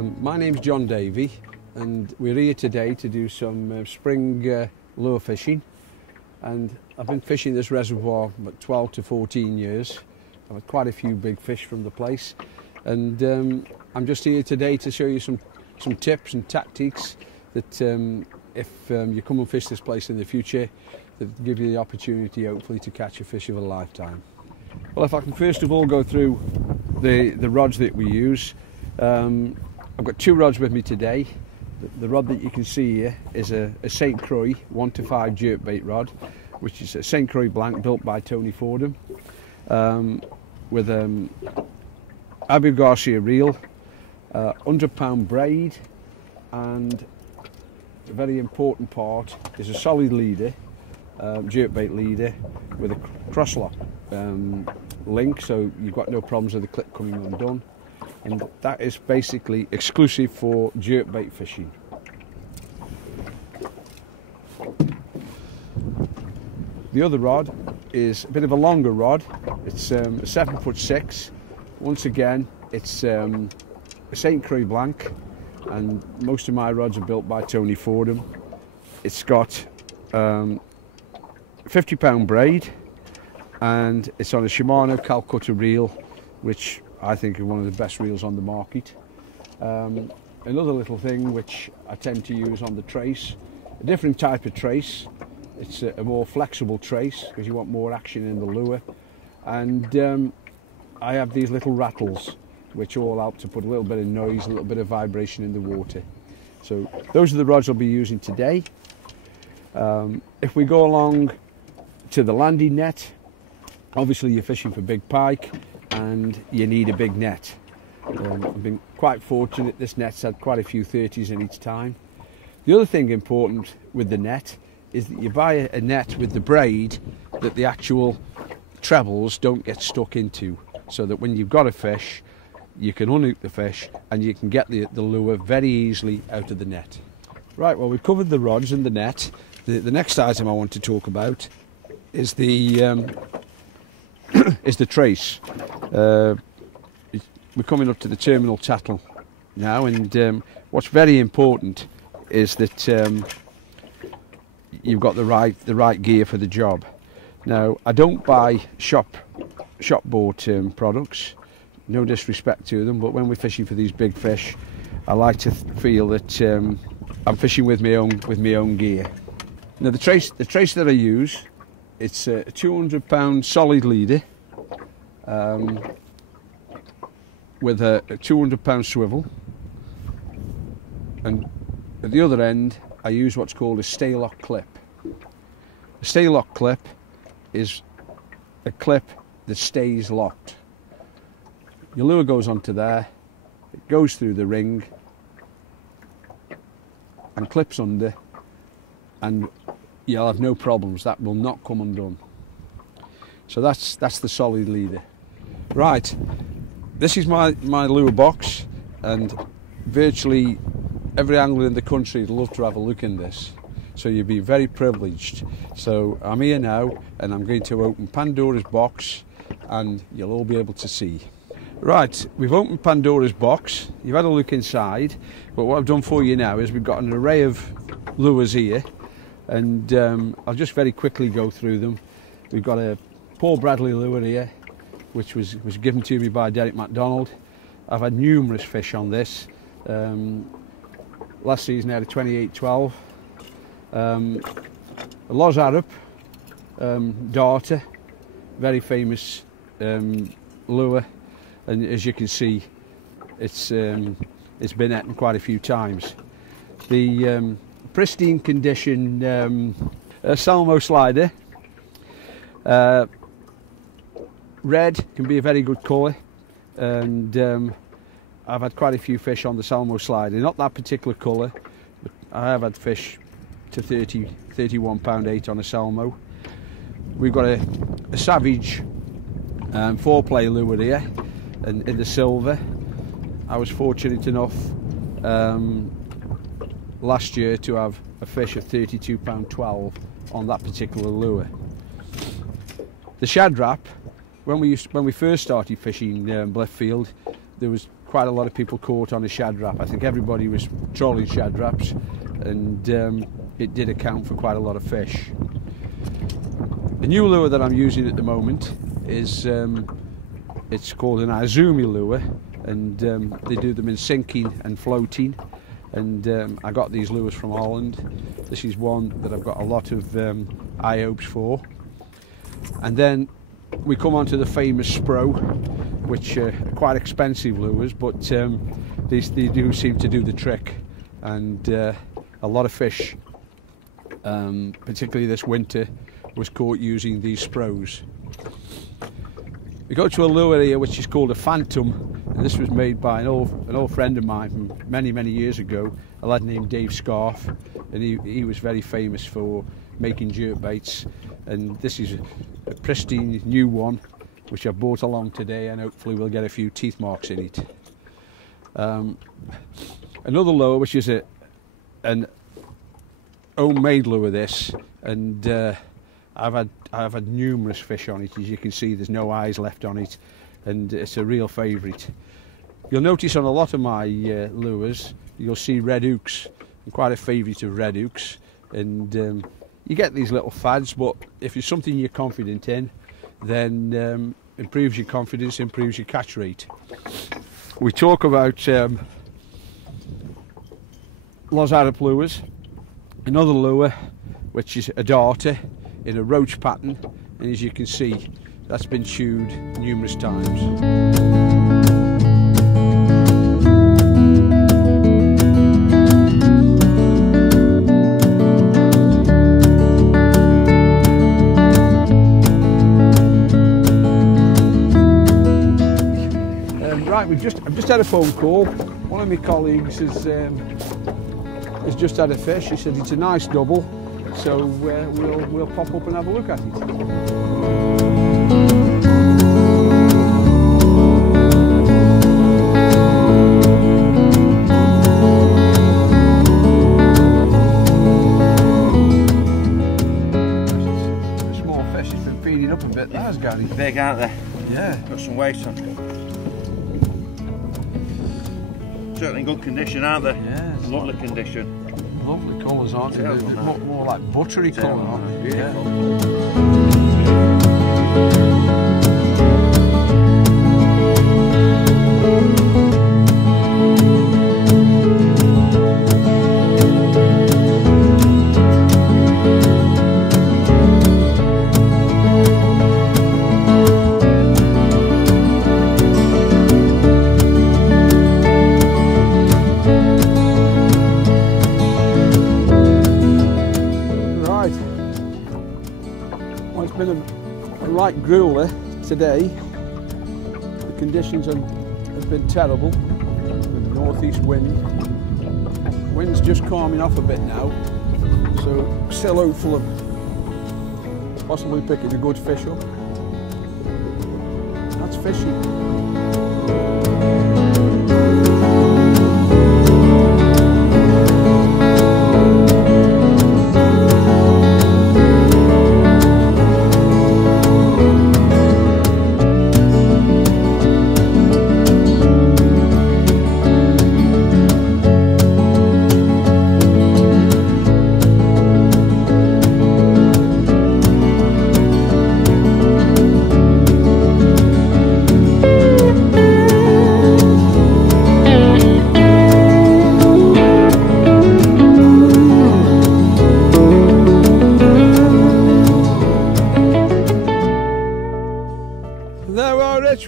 My name's John Davey, and we're here today to do some spring lure fishing. And I've been fishing this reservoir about 12 to 14 years. I've had quite a few big fish from the place, and I'm just here today to show you some tips and tactics that if you come and fish this place in the future, that give you the opportunity hopefully to catch a fish of a lifetime. Well, if I can first of all go through the rods that we use. I've got two rods with me today. The rod that you can see here is a St. Croix 1 to 5 jerkbait rod, which is a St. Croix blank built by Tony Fordham, with Abu Garcia reel, 100-pound braid, and a very important part is a solid leader, jerkbait leader with a cross lock link, so you've got no problems with the clip coming undone. And that is basically exclusive for jerkbait fishing. The other rod is a bit of a longer rod. It's a 7'6". Once again, it's a St. Croix blank, and most of my rods are built by Tony Fordham. It's got 50-pound braid, and it's on a Shimano Calcutta reel, which I think is one of the best reels on the market. Another little thing which I tend to use on the trace, a different type of trace. It's a more flexible trace because you want more action in the lure. And I have these little rattles which all help to put a little bit of noise, a little bit of vibration in the water. So those are the rods I'll be using today. If we go along to the landing net, obviously you're fishing for big pike and you need a big net. I've been quite fortunate, this net's had quite a few 30s in each time. The other thing important with the net is that you buy a net with the braid that the actual trebles don't get stuck into, so that when you've got a fish you can unhook the fish and you can get the lure very easily out of the net. Right, well, we've covered the rods and the net. The next item I want to talk about is the trace. We're coming up to the terminal tattle now, and what's very important is that you've got the right gear for the job. Now, I don't buy shop bought products, no disrespect to them, but when we're fishing for these big fish, I like to feel that I'm fishing with my own gear. Now, the trace that I use, it's a 200-pound solid leader, with a 200-pound swivel, and at the other end I use what's called a stay lock clip. A stay lock clip is a clip that stays locked. Your lure goes onto there, it goes through the ring and clips under, and you'll have no problems. That will not come undone. So that's the solid leader. Right, this is my lure box, and virtually every angler in the country would love to have a look in this. So you'd be very privileged. So I'm here now, and I'm going to open Pandora's box, and you'll all be able to see. Right, we've opened Pandora's box. You've had a look inside, but what I've done for you now is we've got an array of lures here, and I'll just very quickly go through them. We've got a Paul Bradley lure here, which was given to me by Derek MacDonald. I've had numerous fish on this. Last season I had a 28-12. A Loz Arab darter, very famous lure, and as you can see, it's been netting quite a few times. The pristine condition Salmo slider. Red can be a very good colour, and I've had quite a few fish on the Salmo slider. Not that particular colour, but I have had fish to 31-pound 8 on a Salmo. We've got a Savage 4-play lure here, and in the silver. I was fortunate enough last year to have a fish of 32-pound 12 on that particular lure. The shad wrap, when we first started fishing Blithfield, there was quite a lot of people caught on a shad rap. I think everybody was trolling shad raps, and it did account for quite a lot of fish. The new lure that I'm using at the moment is it's called an Izumi lure, and they do them in sinking and floating, and I got these lures from Holland. This is one that I've got a lot of high hopes for. And then we come on to the famous Spro, which are quite expensive lures, but they do seem to do the trick, and a lot of fish, particularly this winter, was caught using these Spros. We go to a lure here which is called a Phantom, and this was made by an old friend of mine from many years ago, a lad named Dave Scarf, and he was very famous for making jerkbaits, and this is a pristine new one which I brought along today, and hopefully we'll get a few teeth marks in it. Another lure which is an homemade lure, this, and I've had numerous fish on it. As you can see, there's no eyes left on it, and it's a real favourite. You'll notice on a lot of my lures you'll see red hooks. I'm quite a favourite of red hooks, and you get these little fads, but if it's something you're confident in, then improves your confidence, improves your catch rate. We talk about Los Arab lures, another lure which is a darter in a roach pattern, and as you can see, that's been chewed numerous times. Right, I've just had a phone call. One of my colleagues has just had a fish. He said it's a nice double, so we'll pop up and have a look at it. It's a small fish. It's been feeding up a bit. There's Gary. Big, aren't they? Yeah. Got some weight on. Certainly in good condition, aren't they? Yeah. Lovely condition. Lovely colours, aren't they? They're more like buttery colour, aren't they? Beautiful. Yeah. Grueler today. The conditions have been terrible with northeast wind. Wind's just calming off a bit now, so still hopeful of possibly picking a good fish up. That's fishing.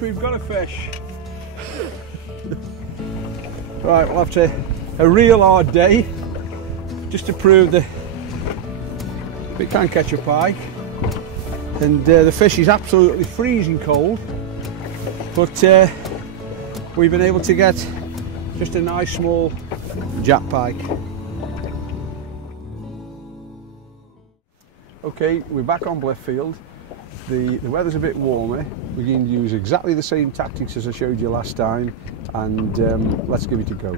We've got a fish. Right, we'll have a real hard day just to prove that we can catch a pike, and the fish is absolutely freezing cold, but we've been able to get just a nice small jack pike. Okay, we're back on Blithfield. The weather's a bit warmer. We're going to use exactly the same tactics as I showed you last time, and let's give it a go.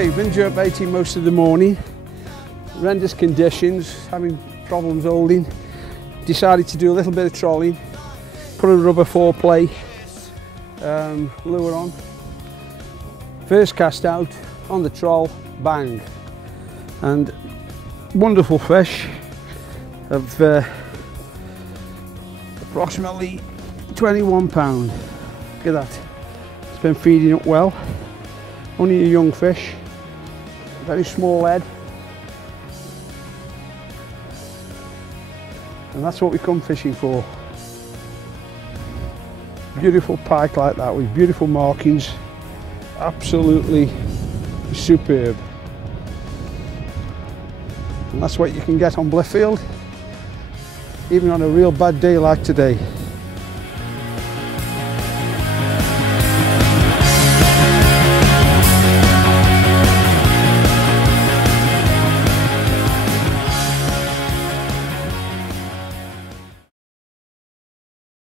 Okay, been jerkbaiting most of the morning. Horrendous conditions, having problems holding. Decided to do a little bit of trolling. Put a rubber 4-play lure on. First cast out on the troll, bang. And wonderful fish of approximately 21 pound. Look at that. It's been feeding up well. Only a young fish, very small head. And that's what we come fishing for. Beautiful pike like that with beautiful markings. Absolutely superb. And that's what you can get on Blithfield, even on a real bad day like today.